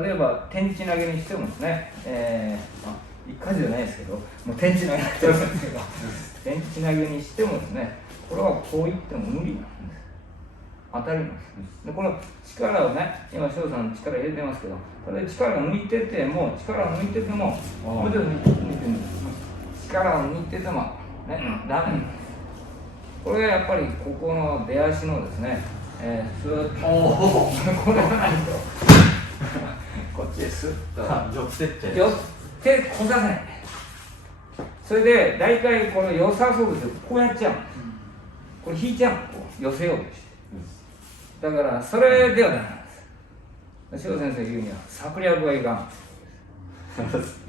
例えば天地投げにしてもですね、一回じゃないですけど、もう天地投げにしてもですけど、天地投げにしてもですね、これはこう言っても無理なんです。当たります。でこの力をね、今翔さん力入れてますけど、これで力を抜いてても、力を抜いてても、もうちょっと抜いてるんです。力を抜いててもね、ダメなんです。これがやっぱりここの出足のですね、スーッとこれがないとこっちでスッと寄ってこさせない。それで大体この良さそうですよ、こうやっちゃう、これ引いちゃう、こう寄せようとして、だからそれではダメなんです。塩先生言うには策略はいかん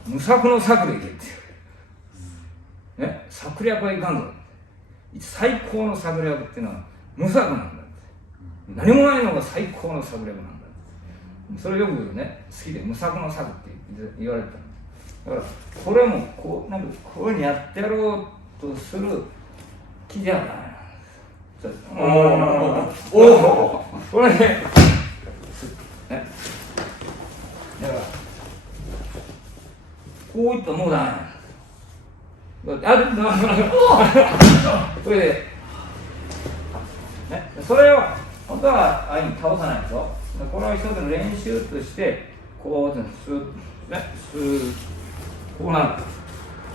無策の策でいけっていうね、策略はいかんぞ。最高の策略っていうのは無策なんだって、何もないのが最高の策略なんだって。それよくね、好きで無策の策って言われてたんです。だからこれもこうなんかこういうふうにやってやろうとする気じゃダメなんです。これね、だからこういったもうダメなんです。それで、ね、それを本当は相手に倒さないと。これを一つの練習としてこうスーッね、スーッこうなる、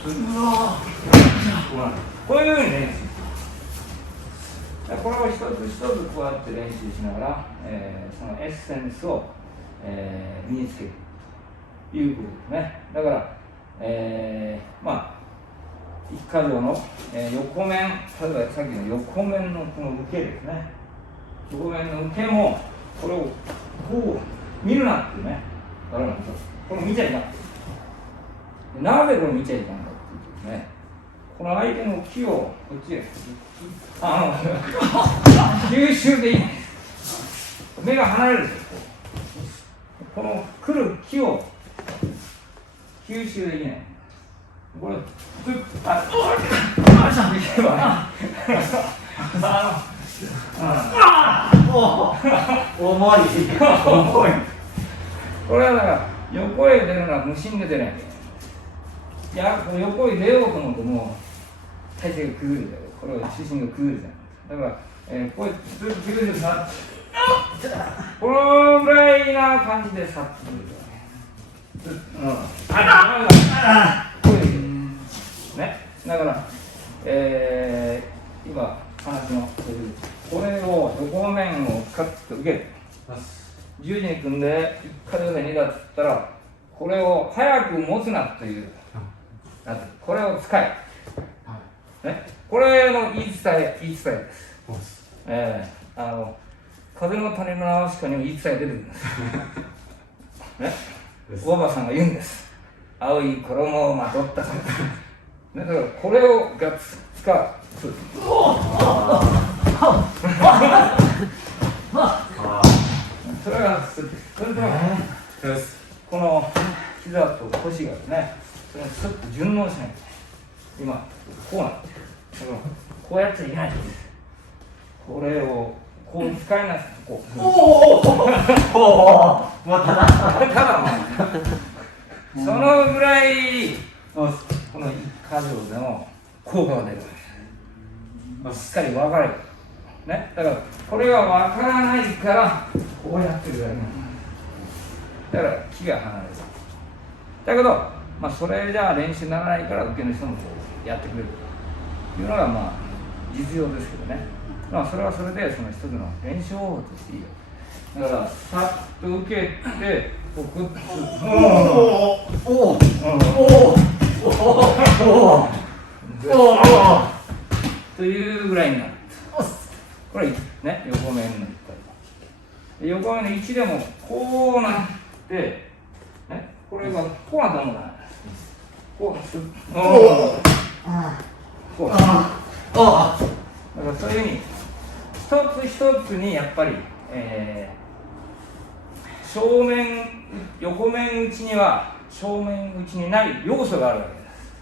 スーッこうなる、こういうふうに練習。これを一つ一つこうやって練習しながら、そのエッセンスを、身につけるということですね。だから、まあ一箇条の、横面、例えばさっきの横面のこの受けですね。横面の受けもこれをこう見るなってね、だからこれ見ちゃいかん。なぜこれ見ちゃいかんかっていうとですね、この相手の気をこっちへ吸収できない。目が離れるんですよ。この来る気を吸収できない。これ重いこれはだから横へ出るのは無心で出ない。いや、横へ出ようと思うともう体勢が崩れちゃう。これは中心が崩れちゃう。だから、こうやってずっと崩れてさこのぐらいな感じでさっと崩れちゃう。ね、だから、今話のこれを横面をカッと受ける十字に組んで1か条で2だっつったらこれを早く持つなというこれを使え、ね、これの言い伝えです。風の谷のナウシカにも言い伝え出てくるんです、ね、おばばさんが言うんです。青い衣をまとったさだからこれをが使う。それがそれでこの膝と腰がね、それにスッと順応しない。今こうなってる。こうやっちゃいけないんです。これをこう使いなさい。こう。ただそのぐらいこの一箇条でも効果が出る。しっかり分かれる。ね、だからこれが分からないからこうやってるだけなんだ。だから気が離れる。だけど、まあ、それじゃあ練習にならないから受けの人もこうやってくれるというのがまあ実用ですけどね。まあそれはそれでその一つの練習方法としていいよ。だからさっと受けてこうグッというぐらいになる。これね、横面の横面の位置でもこうなって、ね、これがこうなったもんだ。こうこうだからそういうふうに一つ一つにやっぱり、正面横面打ちには正面打ちにない要素があるわけです、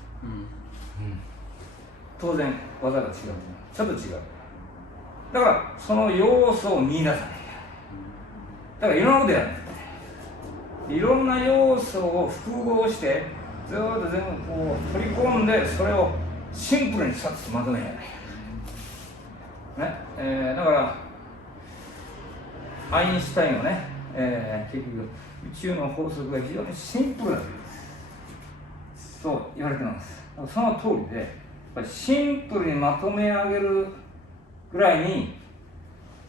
当然技が違う、ちょっと違う。だからその要素を見出さない。だからいろんなことやるんです。いろんな要素を複合してずっと全部こう取り込んで、それをシンプルにさっとまとめないね。だからアインシュタインはね、結局宇宙の法則が非常にシンプルだと言われてます。その通りで、やっぱりシンプルにまとめ上げるぐらいに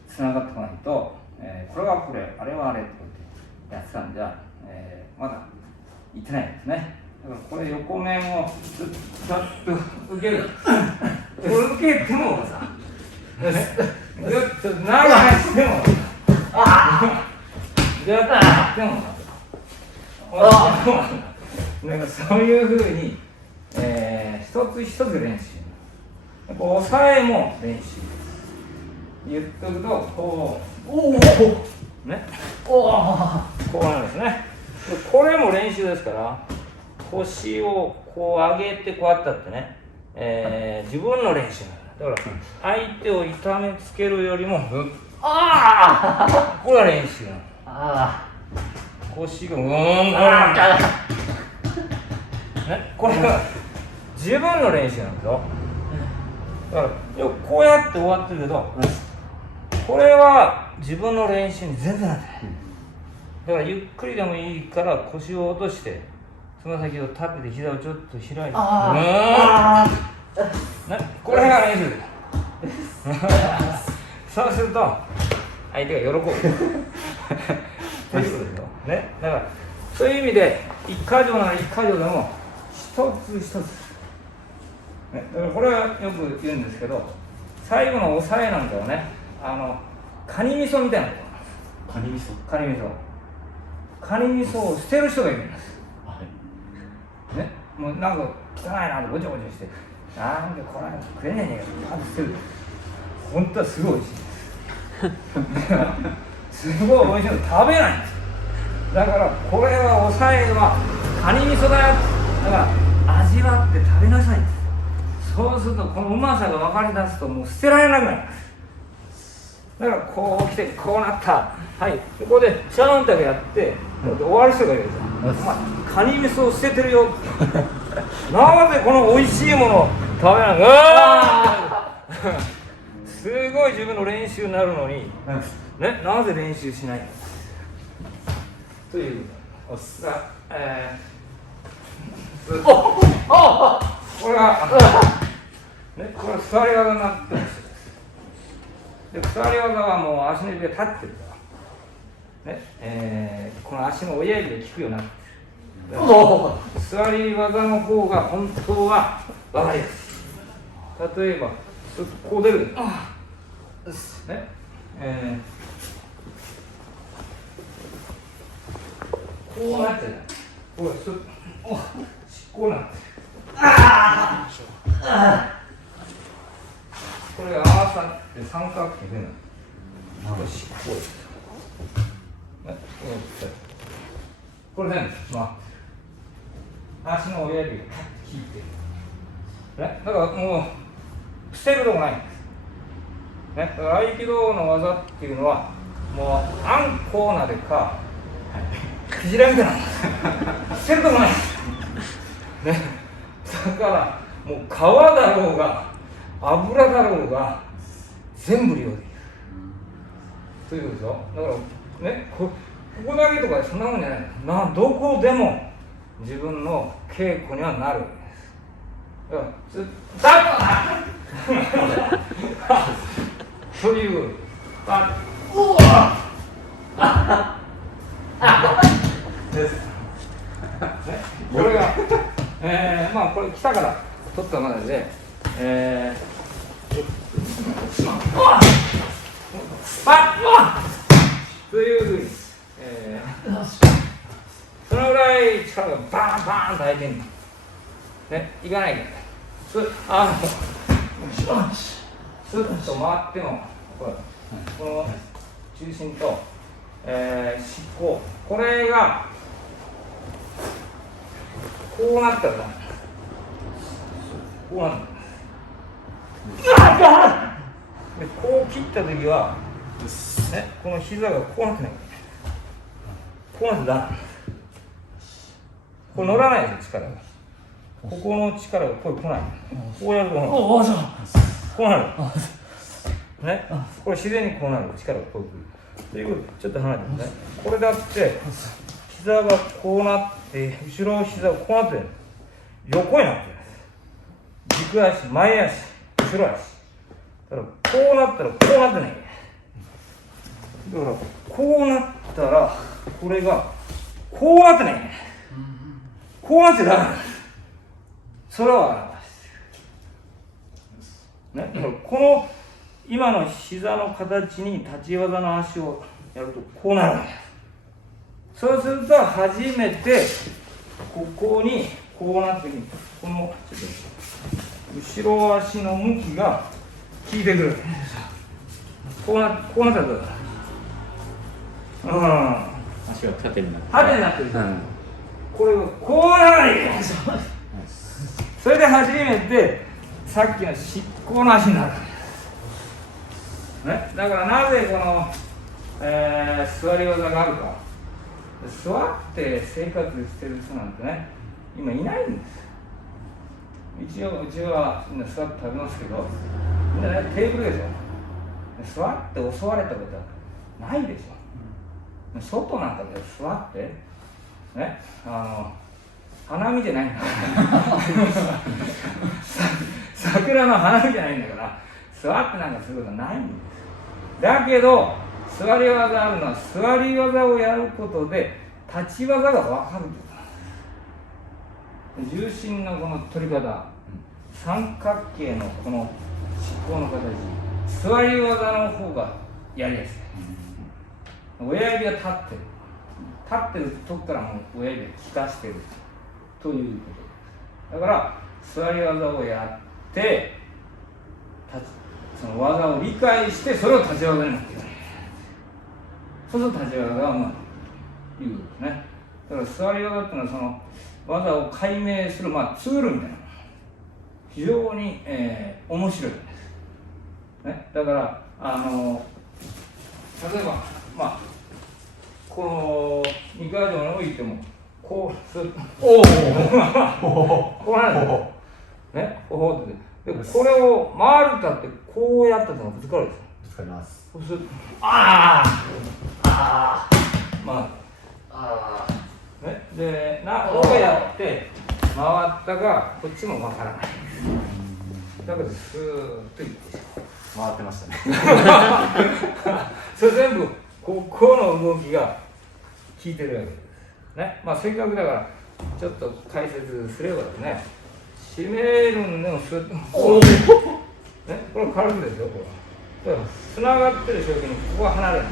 つながってこないと、これはこれ、あれはあれってやってたんじゃ、まだいってないんですね。だからこれ横面をざっと受ける。これ受けてもさ、ちょっと長いしても、じゃあでもなんかそういうふうに、一つ一つ練習。こう抑えも練習。言っとくとこうね、こうなんですね。これも練習ですから、腰をこう上げてこうやったってね、自分の練習なんだ。だから相手を痛めつけるよりもこれは練習なの。腰がね、これは自分の練習なんですよ。だからこうやって終わってるけど、これは自分の練習に全然なってない。だからゆっくりでもいいから腰を落として、つま先を立てて膝をちょっと開いて、ね、これが練習そうすると相手が喜ぶということですよ、ね、だからそういう意味で一箇条なら一箇条でも一つ一つ、ね、だからこれはよく言うんですけど、最後の押さえなんかはね、カニ味噌みたいなことなんです。カニ味噌を捨てる人がいるんです、ね、もうなんか汚いなとごちゃごちゃして、なんでこれ食えねえねえかって捨てる。本当はすごい美味しいですすごい美味しいの食べないんです。だからこれは抑えはカニ味噌だよ。だから味わって食べなさいんです。そうするとこのうまさが分かり出すともう捨てられなくなります。だからこう来てこうなった、はい、ここでシャーンタがやって、終わる人がいるんですよ。お前カニ味噌を捨ててるよなぜこの美味しいものを食べないのすごい自分の練習になるのに、ね、なぜ練習しないのというこれが、ね、これ座り技になってます。で座り技はもう足の指が立ってるから、ね、この足の親指で効くようになってる。座り技の方が本当は分かりやすい。例えばこう出る、ね、こうなってる、こうなってる、これが合わさって三角形でなる。これ尻尾です。ね、これ全部足の親指がカッと引いてる。ね、だからもう捨てるとこないんです。ね、だから合気道の技っていうのはもうあんこうなでかクジラみたいなんです。捨てるとこないんです。ね、だからもう皮だろうが油だろうが全部利用できるということですよ。だからね、ここだけとかそんなもんじゃない。どこでも自分の稽古にはなるわけです。というです。これが、まあこれ来たから取ったまでで、というふうに、そのぐらい力がバーンバーンと相手に、ね、いかないけどね、スッと回ってもこの中心と、尻尾、これがこうなったらこうなる。でこう切った時は、ね、この膝がこうなってない。こうなってだ。これ乗らないですよ、力が。ここの力がこれ来ない。こうやるとおお、そう。こうなる。ね、これ自然にこうなる。力がこう来る。ということで、ちょっと離れてね。これだって、膝がこうなって、後ろの膝がこうなってる。横になってる。軸足、前足、後ろ足。だからこうなったらこうなってない。だからこうなったら、これがこうなってない。こうなってダメ。それはね、だからこの今の膝の形に立ち技の足をやるとこうなるわけです。そうすると初めてここにこうなってこの後ろ足の向きが効いてくる。こうなったらどうだ。足が縦になってる。縦になってる。これがこうならない。それで初めてさっきの執行の足になる。ね、だからなぜこの、座り技があるか。座って生活してる人なんてね、今いないんです。一応うちはみんな座って食べますけど、みんなねテーブルでしょ。座って襲われたことはないでしょ。外なんかで座ってね、花見じゃないんだから桜の花見じゃないんだから座ってなんかすることはないんです。だけど座り技あるのは座り技をやることで立ち技が分かるという重心のこの取り方、三角形のこの執行の形、座り技の方がやりやすい。親指が立ってるとこからもう親指を利かしてるということです。だから座り技をやってその技を理解してそれを立ち技に持っていく。そうすると立ち技がうまくいくことですね。だから座り技っていうのはその技を解明する、ツールみたいな非常に、面白いんです、ね、だから例えばこの二階堂においてもこうするこうなるね、こうでこれを回るたってこうやったとぶつかるでしょ。ぶつかります。そうするとね、でこうやって回ったがこっちもわからない。だけどスーッといって回ってましたねそれ全部ここの動きが効いてるわけですね。せっかくだからちょっと解説すればですね、締めるのもスーッとね、これ軽くですよ。これつながってる瞬間にここが離れる。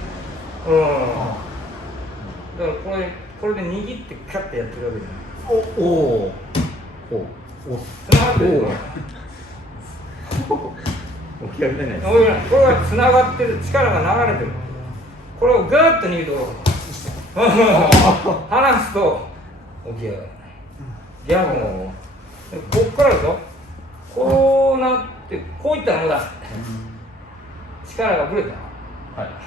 だからこれで握ってカッてやってるわけじゃない。つながってる。起き上がれないです。これがつながってる、力が流れてる。これをグーッと握ると離すと起き上がらない。逆もこっからだとこうなってこういったのだ。力がぶれた。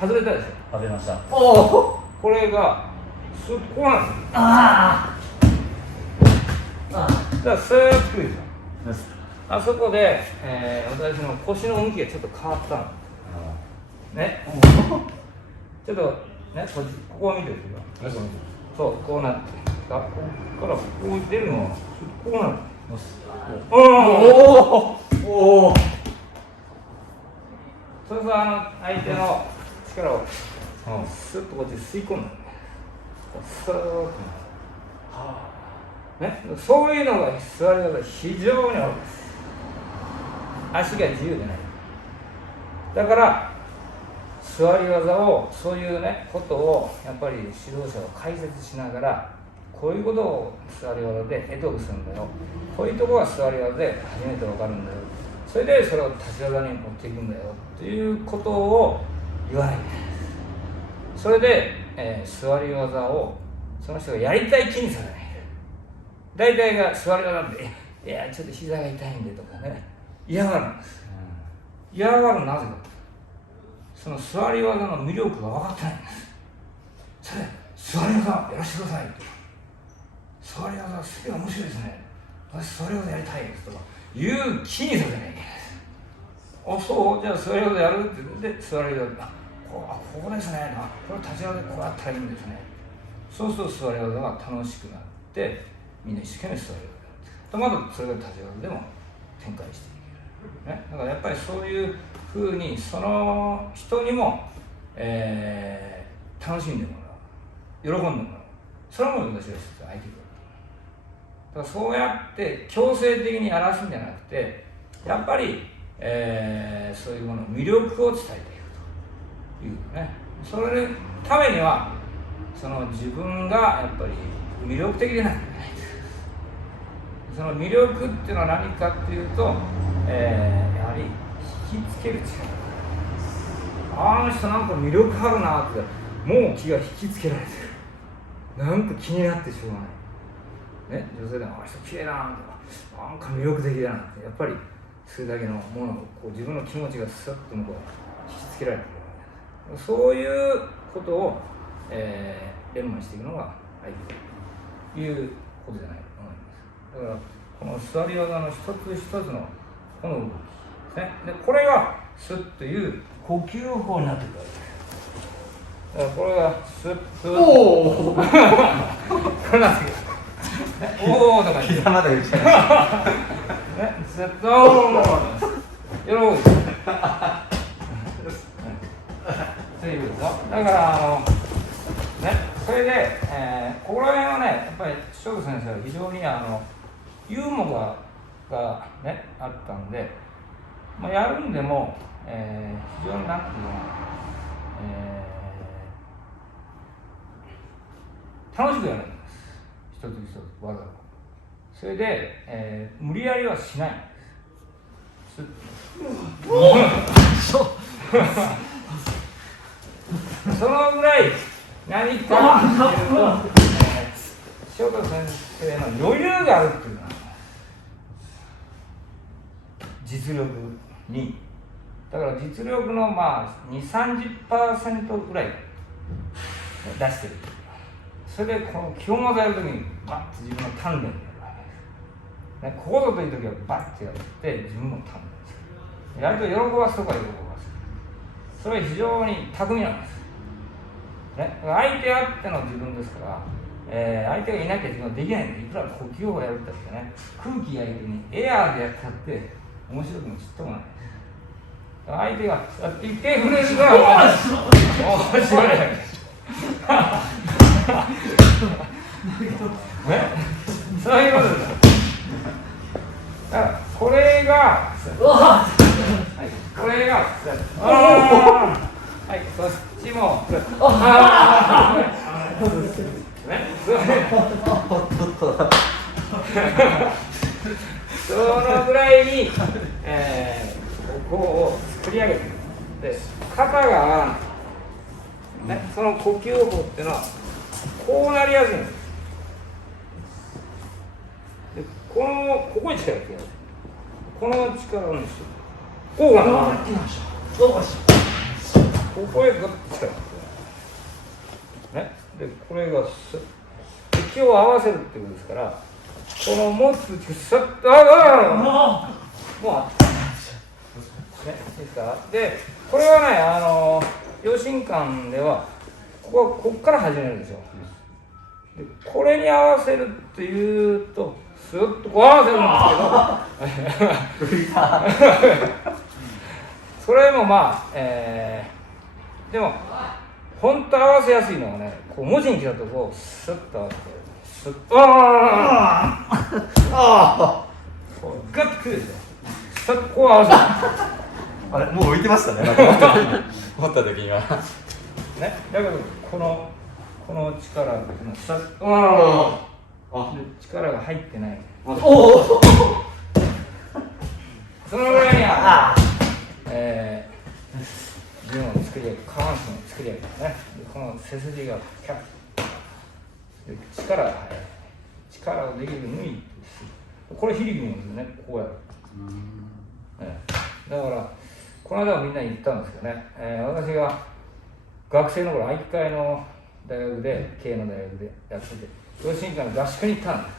外れたでしょ。外れました。これがこうなんです。だからスーッとくるでしょ。あそこで、私の腰の向きがちょっと変わったの。ね。ちょっとね、ここを見てるけど。そう、こうなって。ここからこう出るのはこうなる。そうすると相手の力をスッとこっち吸い込んだ。スーッと。ね、そういうのが座り技非常に多いです。足が自由でない。だから座り技をそういうねことをやっぱり指導者は解説しながら、こういうことを座り技で得得するんだよ、こういうところが座り技で初めて分かるんだよ、それでそれを立ち技に持っていくんだよということを言わない。それで、座り技をその人がやりたい気にされない。大体が座り技なんで、いやちょっと膝が痛いんでとかね、嫌がるんです。嫌がるなぜか、その座り技の魅力が分かってないんです。それ座り技やらせてくださいと。座り技すげえ面白いですね、私座り技やりたいですとか言う気にさせなきゃいけないです。あ、そう、じゃあ座り技やるって言って座り技、ここですね、これ立ち技でこうやったらいいんですね。そうすると座り技が楽しくなってみんな一生懸命座り技やってまたそれが立ち技でも展開していける、ね、だからやっぱりそういうふうにその人にも、楽しんでもらう、喜んでもらう、それも私が一つ相手だから、そうやって強制的にやらすんじゃなくて、やっぱり、そういうもの魅力を伝えていくというね、それのためにはその自分がやっぱり魅力的でなきゃいけない。その魅力っていうのは何かっていうと、やはり引きつける力。あの人なんか魅力あるなって、もう気が引きつけられてる。なんか気になってしょうがない。ね、女性でもあの人綺麗だなとか、なんか魅力的だなって、やっぱりそれだけのものをこう自分の気持ちがスッと向こう引きつけられている。そういうことを、連磨していくのが相手ということじゃないかと思います。だからこの座り技の一つ一つのこの動きですね。でこれがスッという呼吸法になってくるわけです。だからこれがスッとおおこれなんですけど、おおとか言って膝まで打ちました。ね、スッとおおよろしいということだからね、それで、ここら辺はね、やっぱり翔先生は非常にユーモアがね、あったんで、まあ、やるんでも、非常になんていうの、楽しくやるんです。一つ一つ技を。それで、無理やりはしないんです。そのぐらい何かっていうと、翔太先生の余裕があるっていうのは実力に、だから実力のまあ 2、30% ぐらい出してる。それでこの基本技やるときにバッと自分の鍛錬でやるわけです。ここぞというときはバッとやって自分の鍛錬する。やると喜ばすとか喜ばす。それは非常に巧みなんです。ね、相手あっての自分ですから、相手がいなきゃ自分はできないんで、いくら呼吸法やるったってね、空気相手にエアーでやったって面白くもちっともない。相手がやっていてくれるから面白い。ね、そういうことです。だからこれが、これが、はい、そっちも、そのぐらいに、ここを作り上げていく。で、肩が、ね、その呼吸法っていうのは、こうなりやすいんです。で、ここに力が入れる。この力をね、こうがな。ここへグッと力がね、でこれが息を合わせるってことですから、この持つ力さっともうね、ですか。でこれはね、養心館ではここから始めるんですよ。でこれに合わせるっていうとスッとこう合わせるんですけどそれもまあ、でも本当合わせやすいのはね、こう文字に来たとこをスッと合わせて、スッとこうグッとくるでしょ。スッとこう合わせる。あれ、もう浮いてましたね。持った時には。ね、だけどこの力がスッと力が入ってない。そのぐらいには自分を作り上げる、下半身を作り上げるね。この背筋がキャッで力が入る。力をできる抜いて、これ響くもんですね、こうやる。だからこの間はみんなに言ったんですけどね、私が学生の頃愛機会の大学で経営の大学でやってて、養子縁組の合宿に行ったんで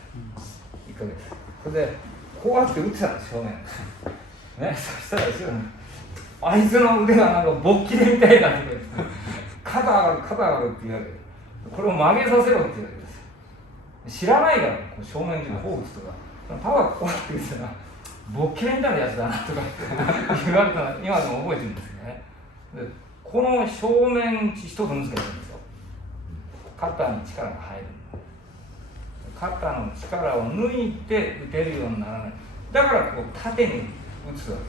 す、1ヶ月。それでこうやって打ってたんです、正面ね。そしたらですよ、あいつの腕がなんか勃起でみたいなって言って肩上がる肩上がるって言われて、これを曲げさせろって言われてですよ。知らないから、こう正面にこう打つとか、パワーこうやって打つな、勃起みたいなやつだなとかって言われたの今でも覚えてるんですけどね。でこの正面一つ難しいんですよ。肩に力が入る。肩の力を抜いて打てるようにならない。だからこう縦に打つわけ。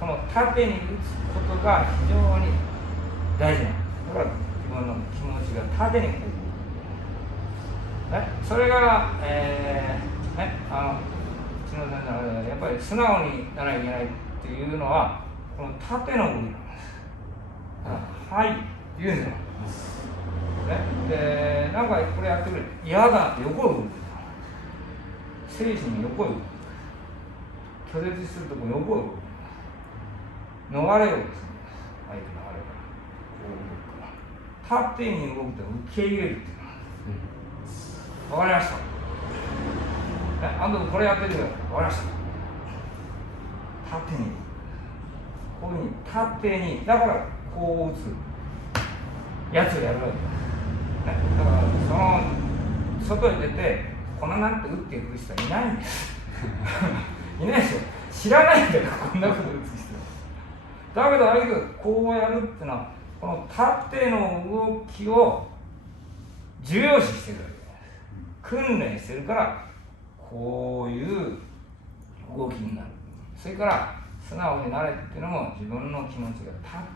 この縦に打つことが非常に大事なんです。だから自分の気持ちが縦にこう、ね、それが、うちの先生はやっぱり素直にならなきゃいけないっていうのはこの縦の動きなんです。はいって言うんですよ。で、なんかこれやってくれ、嫌だって横を動く。精神に横を動く。拒絶するとこ横を動く。逃れようですね。相手のあれから。こう動くから。縦に動くと受け入れるっていうの。わかりました。あんたこれやってるけど、わかりました。縦に。こういうふうに縦に、だからこう打つやつをやるわけです。だからその外に出てこんななんて打っていく人はいないんですいないでしょ。知らないんだからこんなこと打つ人だけど、ああいうこうやるっていうのはこの縦の動きを重要視してるわけです。訓練してるからこういう動きになる。それから素直になれっていうのも自分の気持ちが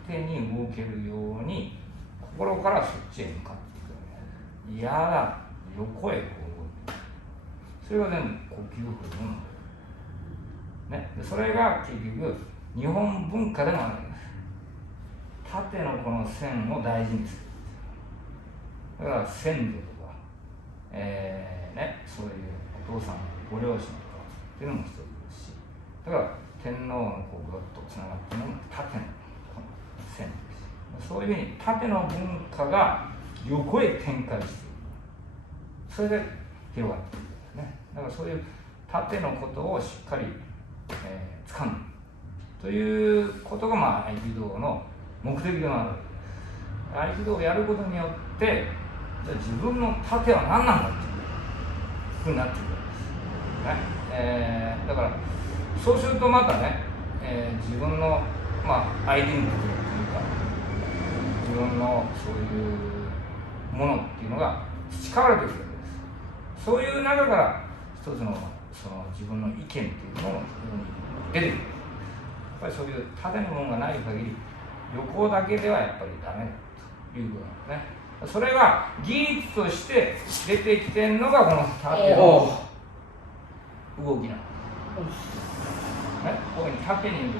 縦に動けるように心からそっちへ向かっていく。嫌だ、横へこう動いて、それが全部呼吸法なんだよ、ね。でそれが結局日本文化でもあるんです。縦のこの線を大事にする。だから先祖とか、そういうお父さんご両親とかっていうのも一つですし、だから天皇のこうぐっとつながっているのも縦のこの線ですし、そういうふうに縦の文化が横へ展開している。それで広がっていくんですね。だからそういう縦のことをしっかり、掴むということが、合気道の目的でもあるわけです。合気道をやることによってじゃあ自分の盾は何なんだっていうふうになっていくわけです、ね。だからそうするとまたね、自分の、アイデンティティというか自分のそういうものっていうのが培われてくるわけです。そういう中から一つのその自分の意見っていうのも出てくる。やっぱりそういう縦のものがない限り横だけではやっぱりダメだということなんですね。それが技術として出てきてるのがこの縦の動きなんです。こういうふうに縦に動く。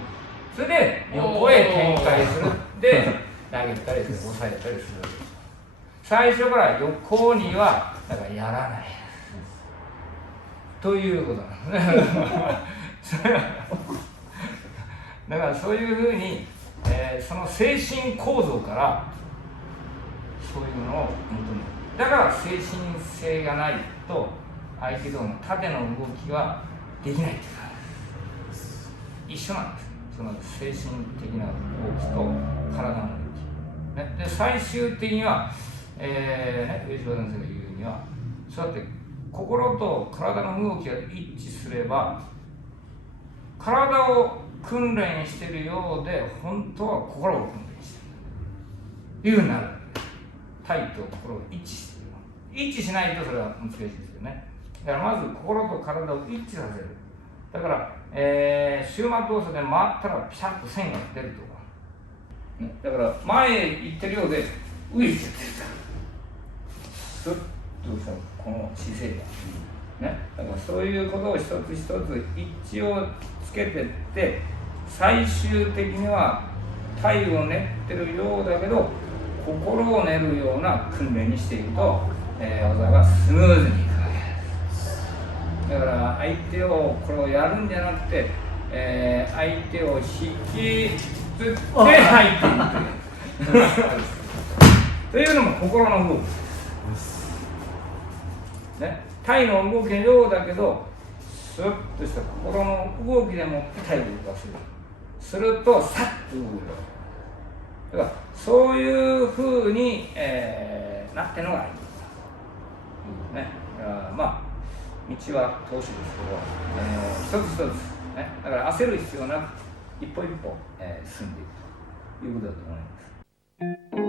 それで横へ展開する。で投げたりする、押さえたりするわけです。最初から横にはだからやらない。ということなんですね。だからそういうふうに、その精神構造からそういうのを求める。だから精神性がないと合気道の縦の動きはできないっていうか一緒なんです。その精神的な動きと体の動き、ね、で最終的には、上島先生が言うにはそうやって心と体の動きが一致すれば体を訓練しているようで本当は心を訓練しているというふうになる。体と心を一致している。一致しないとそれは難しいですよね。だからまず心と体を一致させる。だから、終末動作で回ったらピシャッと線が出るとか、ね、だから前へ行ってるようで上へ行っちゃってるとかスッとしたこの姿勢が、ね、だからそういうことを一つ一つ一致をつけてって最終的には体を練ってるようだけど心を練るような訓練にしていくと、技がスムーズにいくわけです。だから相手をこれをやるんじゃなくて、相手を引きつって入っていくというのも心の動きです。ね、体の動きのようだけどスッとした心の動きでもって体を動かせる。するとさっと動くよ。だからそういうふうに、なってのがいい。ね、まあ道は投資ですけど、一つ一つ、ね、だから焦る必要なく一歩一歩、進んでいくということだと思います。